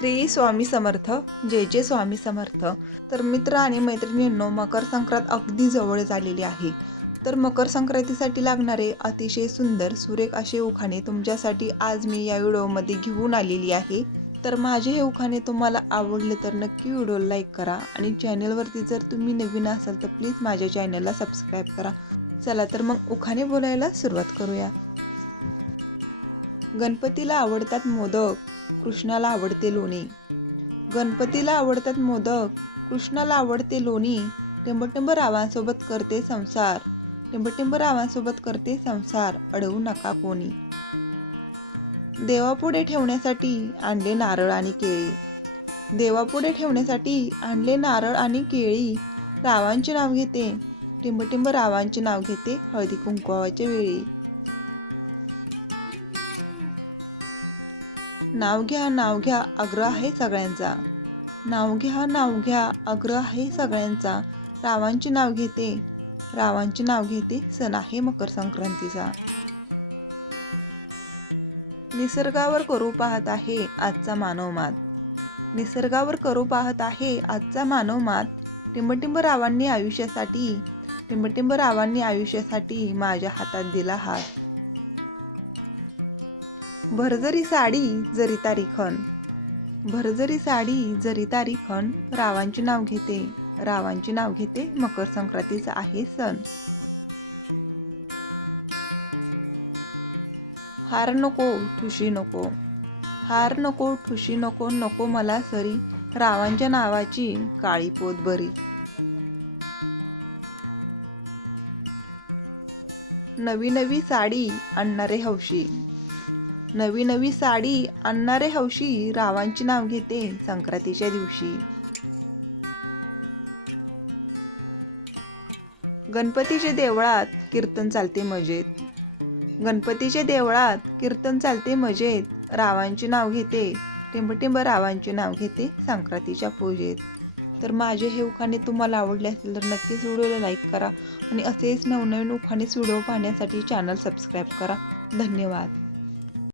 श्री स्वामी समर्थ, जय जय स्वामी समर्थ। तर मित्र आणि मैत्रिणींनो, मकर संक्रांत अगदी जवळच आलेली आहे। तर मकर संक्रांतीसाठी लागणारे अतिशय सुंदर सुरेख असे उखाणे तुमच्यासाठी आज मी या व्हिडिओमध्ये घेऊन आलेली आहे। तर माझे हे उखाणे तुम्हाला आवडले तर नक्की व्हिडिओला लाईक करा आणि चॅनलवरती जर तुम्ही नवीन असाल तर प्लीज माझ्या चॅनलला सबस्क्राईब करा। चला तर मग उखाणे बोलायला सुरुवात करूया। गणपतीला आवडतात मोदक, कृष्णाला आवडते लोणी। गणपतीला आवडतात मोदक, कृष्णाला आवडते लोणी। टिंबटिंब रावांसोबत करते संसार, टिंबटिंब रावांसोबत करते संसार, अडवू नका कोणी। देवापुढे ठेवण्यासाठी आणले नारळ आणि केळी, देवापुढे ठेवण्यासाठी आणले नारळ आणि केळी। रावांचे नाव घेते, टिंबटिंब रावांचे नाव घेते, हळदी कुंकवाच्या वेळी। नाव घ्या आग्रह आहे सगळ्यांचा, नाव घ्या आग्रह आहे सगळ्यांचा। रावांचे नाव घेते, रावांचे नाव घेते, सण आहे मकर संक्रांतीचा। निसर्गावर करू पाहत आहे आजचा मानव मात, निसर्गावर करू पाहत आहे आजचा मानव मात। टिंबटिंब रावांनी आयुष्यासाठी, टिंबटिंब रावांनी आयुष्यासाठी माझ्या हातात दिला हात। भरजरी साडी जरिता रिखण, भरजरी साडी जरिता रिखण। रावांचे नाव घेते, रावांचे नाव घेते, मकर संक्रांतीचा आहे सण। हार नको ठुशी नको, हार नको ठुशी नको, नको मला सरी। रावांच्या नावाची काळी पोत बरी। नवी नवी साडी आणणारे हौशी, नवी नवी साडी आणणारे हौशी। रावांचे नाव घेते संक्रांतीच्या दिवशी। गणपतीच्या देवळात कीर्तन चालते मजेत, गणपतीच्या देवळात कीर्तन चालते मजेत। रावांचे नाव घेते, टिंबटिंब रावांचे नाव घेते, संक्रांतीच्या पूजेत। तर माझे हे उखाणे तुम्हाला आवडले असेल तर नक्कीच व्हिडिओला लाईक करा आणि असेच नवनवीन उखाणे व्हिडिओ पाहण्यासाठी चॅनल सबस्क्राईब करा। धन्यवाद।